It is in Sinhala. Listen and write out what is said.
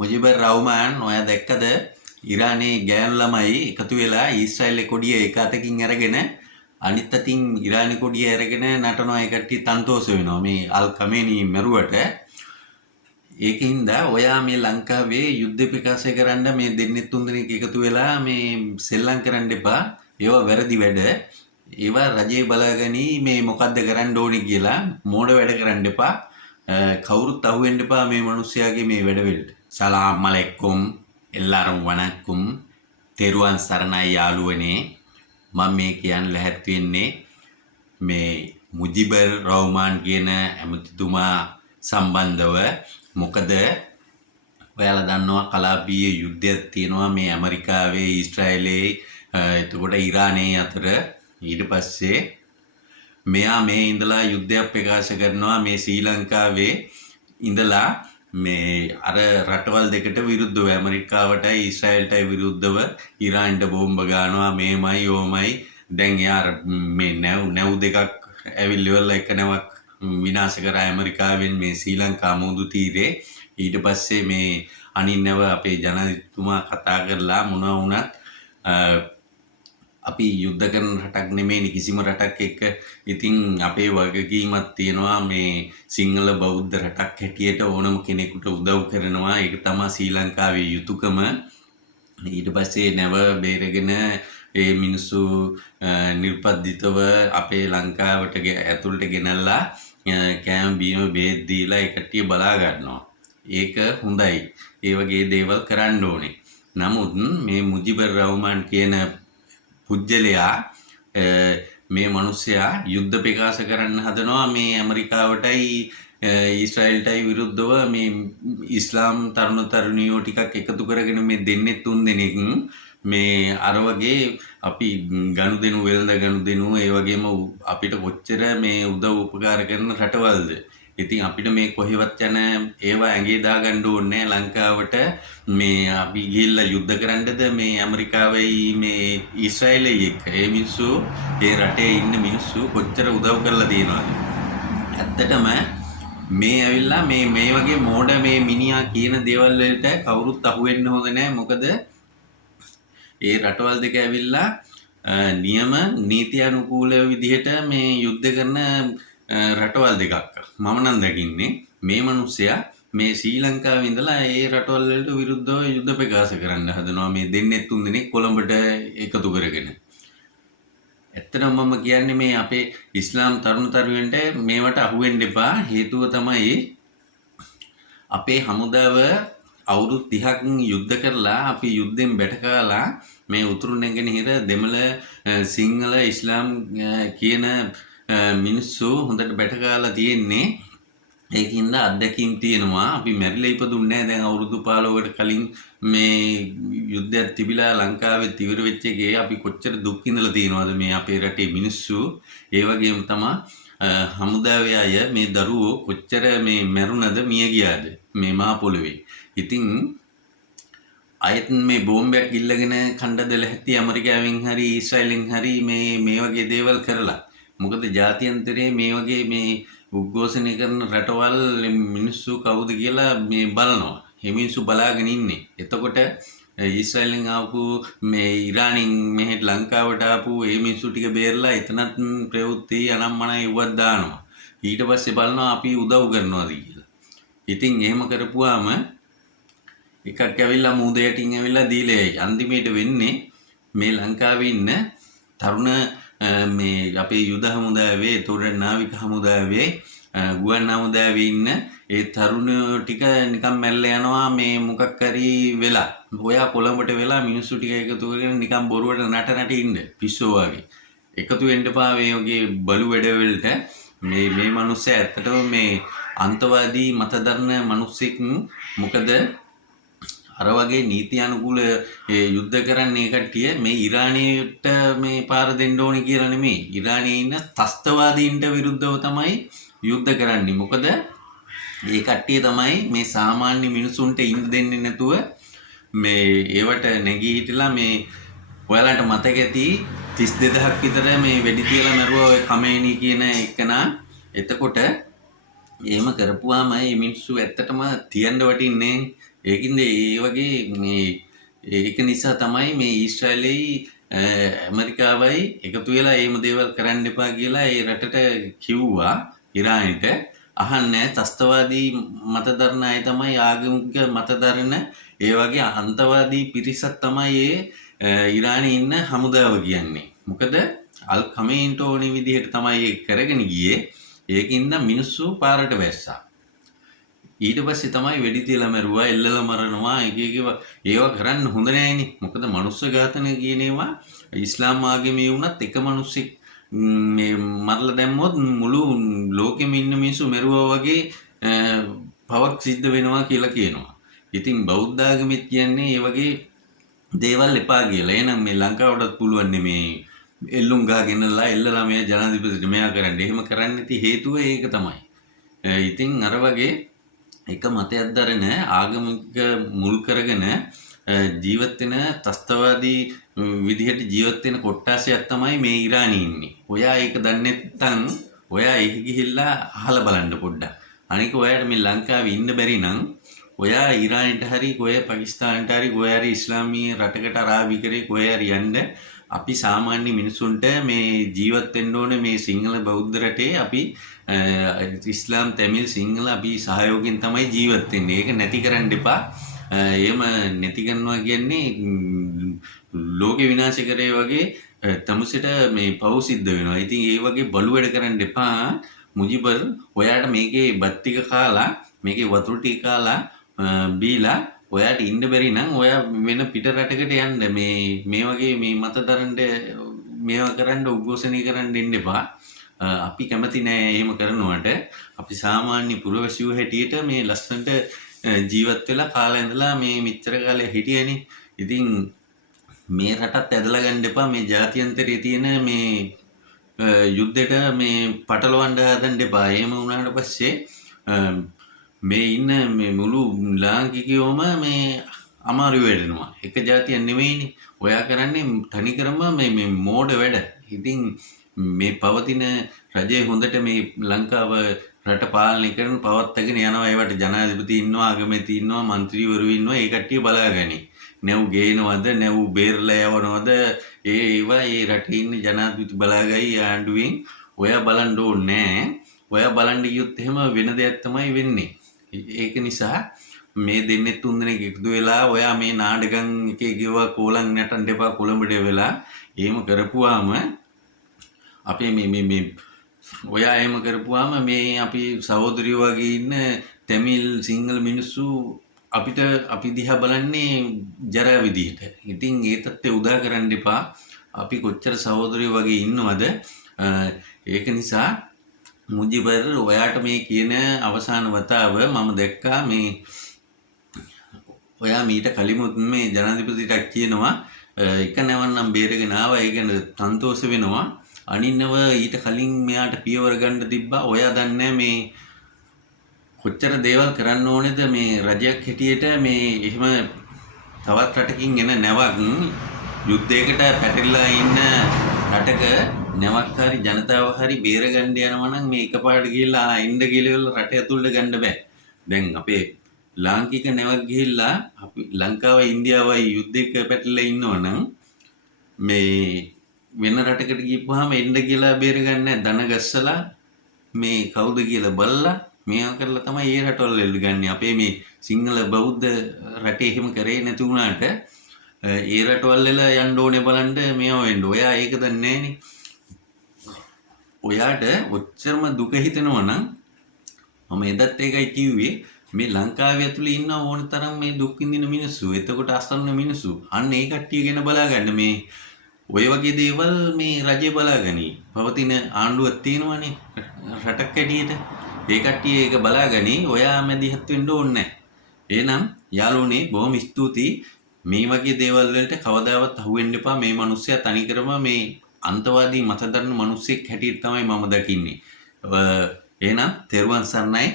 මුජිබර් රහ්මාන් ඔයා දැක්කද ඉරානයේ ගෑනු ළමයි එකතු වෙලා ඊශ්‍රායලේ කොඩිය එක අතකින් අරගෙන අනිත් අතින් ඉරානි කොඩිය අරගෙන නටනවා ඒ කට්ටිය තන්තෝස වෙනවා මේ අල් කමේනි මරුවට ඒකින්ද ඔයා මේ ලංකාවේ යුද්ධ ප්‍රකාශය කරන්න මේ දෙන්නේ තුන් දෙනෙක් එකතු වෙලා මේ සෙල්ලම් කරන්න එපා ඒවා වැරදි වැඩ ඒවා රජේ බලාගනි මේ මොකද්ද කරන්න ඕනේ කියලා මෝඩ වැඩ කරන්න එපා කවුරුත් අහුවෙන්න එපා මේ මිනිස්යාගේ මේ වැඩවලට සලාම් අලයිකුම් எல்லாரும் වණක්කුම් තෙරුවන් සරණයි යාළුවනේ මම මේ කියන්න ලැහැත් වෙන්නේ මේ මුජිබර් රහ්මාන් කියන ඇමතිතුමා සම්බන්ධව මොකද ඔයාලා දන්නවා කලාපීය යුද්ධයක් තියෙනවා මේ ඇමරිකාවේ ඊශ්‍රායලයේ එතකොට ඉරානයේ අතර ඊට පස්සේ මෙයා මේ ඉඳලා යුද්ධයක් ප්‍රකාශ කරනවා මේ ශ්‍රී ලංකාවේ ඉඳලා මේ අර රටවල් දෙකට විරුද්ධව ඇමරිකාවටයි ඊශ්‍රායලටයි විරුද්ධව ඉරාන්ට බෝම්බ ගන්නවා මේමයි ඕමයි දැන් යාර මේ නැව් දෙකක් ඇවිල්ලි වල එක නැවක් විනාශ කරා ඇමරිකාවෙන් මේ ශ්‍රී ලංකා මුහුදු තීරේ ඊට පස්සේ මේ අනින්නව අපේ ජනාධිපතිතුමා කතා කරලා මොනවා වුණත් අපි යුද්ධ කරන රටක් නෙමෙයි කිසිම රටක් එක්ක ඉතින් අපේ වගකීමක් තියෙනවා මේ සිංහල බෞද්ධ රටක් හැටියට ඕනම කෙනෙකුට උදව් කරනවා ඒක තමයි ශ්‍රී ලංකාවේ යුතුයකම ඊට පස්සේ නැව බේරගෙන ඒ මිනිස්සු නිර්පද්දිතව අපේ ලංකාවට ඇතුළට ගෙනල්ලා කෑම බීම බෙහෙත් දීලා ඒ කට්ටිය බලා ගන්නවා ඒක හොඳයි ඒ වගේ දේවල් කරන්න ඕනේ නමුත් මේ මුජිබර් රහ්මාන් කියන පුජ්‍යලයා මේ මිනිස්සයා යුද්ධ ප්‍රකාශ කරන්න හදනවා මේ ඇමරිකාවටයි ඊශ්‍රායලටයි විරුද්ධව මේ ඉස්ලාම් තරුණ තරුණියෝ ටිකක් එකතු කරගෙන මේ දෙන්නේ තුන් දෙනෙක් මේ අර වගේ අපි ගනුදෙනු වෙළඳ ගනුදෙනු ඒ වගේම අපිට කොච්චර මේ උදව් උපකාර කරන රටවල්ද ඉතින් අපිට මේ කොහෙවත් යන ඒවා ඇඟේ දාගන්න ඕනේ ලංකාවට මේ අපි ගිහිල්ලා යුද්ධ කරන්නද මේ ඇමරිකාවයි මේ ඊශ්‍රායලයි එක්ක ඒ මිනිස්සු ඒ රටේ ඉන්න මිනිස්සු කොච්චර උදව් කරලා තියෙනවද ඇත්තටම මේ ඇවිල්ලා මේ වගේ මෝඩ මේ මිනිහා කියන දේවල් වලට කවුරුත් අහු වෙන්න හොඳ නැහැ මොකද ඒ රටවල් දෙක ඇවිල්ලා නියම නීති අනුකූල විදිහට මේ යුද්ධ කරන රටවල් දෙකක් මම නම් දකින්නේ මේ මිනිස්සයා මේ ශ්‍රී ලංකාවේ ඉඳලා ඒ රටවල් වලට විරුද්ධව යුද්ධ ප්‍රකාශ කරන්න හදනවා මේ දෙන්නේ තුන් දෙනෙක් කොළඹට එකතු කරගෙන. ඇත්තටම මම කියන්නේ මේ අපේ ඉස්ලාම් තරුණ තරුණියන්ට මේවට අහු වෙන්න එපා හේතුව තමයි අපේ හමුදාව අවුරුදු 30ක් යුද්ධ කරලා අපි යුද්ධෙන් බැටකාලා මේ උතුරු නැගෙනහිර දෙමළ සිංහල ඉස්ලාම් කියන මිනිස්සු හොඳට බැටකාලා තියෙන්නේ ඒකින්ද අත්දැකීම් තියෙනවා අපි මැරිලා ඉපදුන්නේ නැහැ දැන් අවුරුදු 15කට කලින් මේ යුද්ධයක් තිබිලා ලංකාවේ තිවර වෙච්ච එකේ අපි කොච්චර දුක් විඳලා තියෙනවද මේ අපේ රටේ මිනිස්සු ඒ වගේම තමයි හමුදාවේ අය මේ දරුවෝ කොච්චර මේ මැරුණද මිය ගියාද මේ මහ පොළොවේ ඉතින් අයත් මේ බෝම්බයක් ඉල්ලගෙන කණ්ඩ දෙලහැටි ඇමරිකාවෙන් හරි ඊශ්‍රායලෙන් හරි මේ වගේ දේවල් කරලා මොකද ජාත්‍යන්තරයේ මේ වගේ මේ උද්ඝෝෂණය කරන රටවල් මිනිස්සු කවුද කියලා මේ බලනවා. මේ මිනිස්සු බලාගෙන ඉන්නේ. එතකොට ඊශ්‍රායලෙන් ආපු මේ ඉරානෙන් මෙහෙට ලංකාවට ආපු මේ මිනිස්සු ටික බේරලා එතනත් ප්‍රවෘත්ති අනම්මන ඉවත් දානවා. ඊට පස්සේ බලනවා අපි උදව් කරනවාද කියලා. ඉතින් එහෙම කරපුවාම එකක් ඇවිල්ලා මූද යටින් ඇවිල්ලා දීලා අන්තිමේට වෙන්නේ මේ ලංකාවේ ඉන්න තරුණ මේ අපේ යුද හමුදාවේ තොර නාවික හමුදාවේ ගුවන් හමුදාවේ ඉන්න ඒ තරුණයෝ ටික නිකන් මැල්ල යනවා මේ මොකක් හරි වෙලා ඔයා කොළඹට වෙලා මිනිස්සු ටික එකතු කරගෙන නිකන් බොරුවට නට ඉන්න පිස්සෝ වගේ එකතු වෙන්න එපා මේ වගේ බලු වැඩ වලට මේ මිනිස්සු ඇත්තටම මේ අන්තවාදී මතදර්න මිනිස්සෙක් මොකද අර වගේ නීති අනුකූල යුද්ධ කරන්නේ කට්ටිය මේ ඉරානයට මේ පාර දෙන්න ඕනේ කියලා නෙමෙයි. ඉරානයේ ඉන්න ත්‍ස්තවාදීන්ට විරුද්ධව තමයි යුද්ධ කරන්නේ. මොකද මේ කට්ටිය තමයි මේ සාමාන්‍ය මිනිසුන්ට ඉන්න දෙන්නේ නැතුව මේ ඒවට නැගී හිටලා මේ ඔයාලන්ට මතක ඇති 32000ක් විතර මේ වෙඩි තියලා මරුවා ඔය කමේනි කියන එකනා. එතකොට එහෙම කරපුවාම මේ මිනිස්සු ඇත්තටම තියන්න වටින්නේ ඒකින්ද ඒ වගේ මේ ඒක නිසා තමයි මේ ඊශ්‍රායලෙයි ඇමරිකාවයි එකතු වෙලා එහෙම දේවල් කරන්න එපා කියලා ඒ රටට කිව්වා ඉරානයට. අහන්නේ ත්‍ස්තවාදී මත දරන අය තමයි ආගමික මත දරන ඒ වගේ අන්තවාදී පිරිසක් තමයි ඉරානයේ ඉන්න හමුදාව කියන්නේ. මොකද අල් කමේන්ට ඕනි විදිහට තමයි ඒක කරගෙන ගියේ. ඒකින්ද මිනිස්සු පාරට වැස්සා. ඊට පස්සේ තමයි වෙඩි තියලා මරුවා, එල්ලලා මරනවා, එක ඒවා කරන්න හොඳ නෑනේ. මොකද මනුස්ස ඝාතනය කියන ඒවා ඉස්ලාම් ආගමේ වුණත් එක මිනිස්සෙක් මේ මරලා දැම්මොත් මුළු ලෝකෙම ඉන්න මිනිස්සු මරුවා වගේ පවක් සිද්ධ වෙනවා කියලා කියනවා. ඉතින් බෞද්ධ ආගමෙත් කියන්නේ ඒ වගේ දේවල් එපා කියලා. එහෙනම් මේ ලංකාවටත් පුළුවන් මේ එල්ලුම් ගහගෙනලා එල්ලලා මේ ජනාධිපතිට මෙයා කරන්න. එහෙම කරන්න නැති හේතුව ඒක තමයි. ඉතින් අර වගේ එක මතයක් දරන ආගමික මුල් කරගෙන ජීවත් වෙන ත්‍ස්තවාදී විදිහට ජීවත් වෙන කොට්ටාසයක් තමයි මේ ඉරානයේ ඉන්නේ. ඔයා ඒක දන්නේ නැත්නම් ඔයා ඒක ගිහිල්ලා අහලා බලන්න පොඩ්ඩක්. අනික ඔයාට මේ ලංකාවේ ඉන්න බැරි නම් ඔයා ඉරානයට හරි කොහේ පාකිස්තානට හරි කොහේ හරි ඉස්ලාමීය රටකට අරාබිකරේ කොහේ හරි යන්න අපි සාමාන්‍ය මිනිසුන්ට මේ ජීවත් වෙන්න ඕනේ මේ සිංහල බෞද්ධ රටේ අපි ඉස්ලාම් තමිල් සිංහල අපි සහයෝගයෙන් තමයි ජීවත් වෙන්නේ. ඒක නැති කරන්න එපා. එහෙම නැති කරනවා කියන්නේ ලෝකෙ විනාශ කරේ වගේ තමුසෙට මේ පව් සිද්ධ වෙනවා. ඉතින් ඒ වගේ බලු වැඩ කරන්න එපා. මුජිබර් ඔයාට මේකේ බත් ටික කාලා මේකේ වතුර ටික කාලා බීලා ඔයාට ඉන්න බැරි නම් ඔයා වෙන පිට රටකට යන්න. මේ වගේ මේ මත දරන්න මේවා කරන්න උද්ඝෝෂණය කරන්න ඉන්න එපා. අපි කැමති නෑ එහෙම කරනවට. අපි සාමාන්‍ය පුරවැසියෝ හැටියට මේ ලස්සනට ජීවත් වෙලා කාලේ ඉඳලා මේ මෙච්චර කාලයක් හිටියනේ. ඉතින් මේ රටත් ඇදලා ගන්න එපා. මේ ජාත්‍යන්තරයේ තියෙන මේ යුද්ධෙට මේ පටලවන්න හදන්න එපා. එහෙම වුණාට පස්සේ මේ ඉන්න මේ මුළු ලාංකිකයෝම මේ අමාරු වෙනවා. එක ජාතියක් නෙවෙයිනේ. ඔයා කරන්නේ තනිකරම මේ මෝඩ වැඩ. ඉතින් මේ පවතින රජය හොඳට මේ ලංකාව රට පාලනය කරන පවත්වාගෙන යනවා. ඒවට ජනාධිපති ඉන්නවා, අගමැති ඉන්නවා, മന്ത്രിවරු ඉන්නවා. ඒ කට්ටිය බලාගනි. නැව් ගේනවද, නැව් බේරලා යවනවද? ඒවා ඒ රටේ ඉන්න ජනාධිපති බලාගයි ආණ්ඩුවෙන්. ඔයා බලන්න ඕනේ නෑ. ඔයා බලන්න ගියොත් එහෙම වෙන දෙයක් තමයි වෙන්නේ. ඒක නිසා මේ දෙන්නේ තුන් දෙනෙක් එකතු වෙලා ඔයා මේ නාඩගම් එකේ ගියවා කෝලම් නැටන්න එපා කොළඹට වෙලා. එහෙම කරපුවාම අපේ මේ ඔයා එහෙම කරපුවාම මේ අපි සහෝදරියෝ වගේ ඉන්න තමිල් සිංහල මිනිස්සු අපිට අපි දිහා බලන්නේ ජරා විදිහට. ඉතින් ඒ තත්ත්වය උදා කරන්න එපා. අපි කොච්චර සහෝදරියෝ වගේ ඉන්නවද? ඒක නිසා මුජිබර් ඔයාට මේ කියන අවසාන වතාව මම දැක්කා මේ ඔයා මීට කලිමුත් මේ ජනාධිපතිට කියනවා එක නැවන්නම් බේරගෙන ආවා. ඒ ගැන සන්තෝෂ වෙනවා. අනින්නව ඊට කලින් මෙයාට පියවර ගන්න තිබ්බා. ඔයා දන්නේ මේ කොච්චර දේවල් කරන්න ඕනේද මේ රජයක් හැටියට මේ එහෙම තවත් රටකින් එන නැවක් යුද්ධයකට පැටලලා ඉන්න රටක නැවක් හරි ජනතාව හරි බේරගන්න යනවා නම් මේ එකපාරට ගිහිල්ලා ඉන්න ගිලවල රට ඇතුළට ගන්න බෑ. දැන් අපේ ලාංකික නැවක් ගිහිල්ලා අපි ලංකාවයි ඉන්දියාවයි යුද්ධයක පැටලලා ඉන්නවනම් මේ වෙන රටකට ගිහපුවාම එන්න කියලා බේරගන්න ධන ගස්සලා මේ කවුද කියලා බලලා මේවා කරලා තමයි ඒ රටවල එල්ලගන්නේ. අපේ මේ සිංහල බෞද්ධ රටේ එහෙම කරේ නැති වුණාට ඒ රටවල යන්න ඕනේ බලන්න මේවා වෙන්න. ඔයා ඒක දන්නේ නැහනේ. ඔයාට ඔච්චරම දුක හිතෙනවා නම් මම එදත් ඒකයි කිව්වේ මේ ලංකාවේ ඇතුලේ ඉන්න ඕන තරම් මේ දුක් විඳින මිනිස්සු. එතකොට අසරණ මිනිස්සු. අන්න ඒ කට්ටිය ගැන බලාගන්න මේ ඔය වගේ දේවල් මේ රජය බලාගනි. පවතින ආණ්ඩුවක් තියෙනවනේ රටක් හැටියට. ඒ කට්ටිය ඒක බලාගනි. ඔයා මැදිහත් වෙන්න ඕනේ නැහැ. එහෙනම් යාළුවනේ බොහොම ස්තුතියි. මේ වගේ දේවල් වලට කවදාවත් අහු වෙන්න එපා. මේ මිනිස්සයා තනිකරම මේ අන්තවාදී මතදරන මිනිස්සෙක් හැටියට තමයි මම දකින්නේ. එහෙනම් තෙරුවන් සරණයි.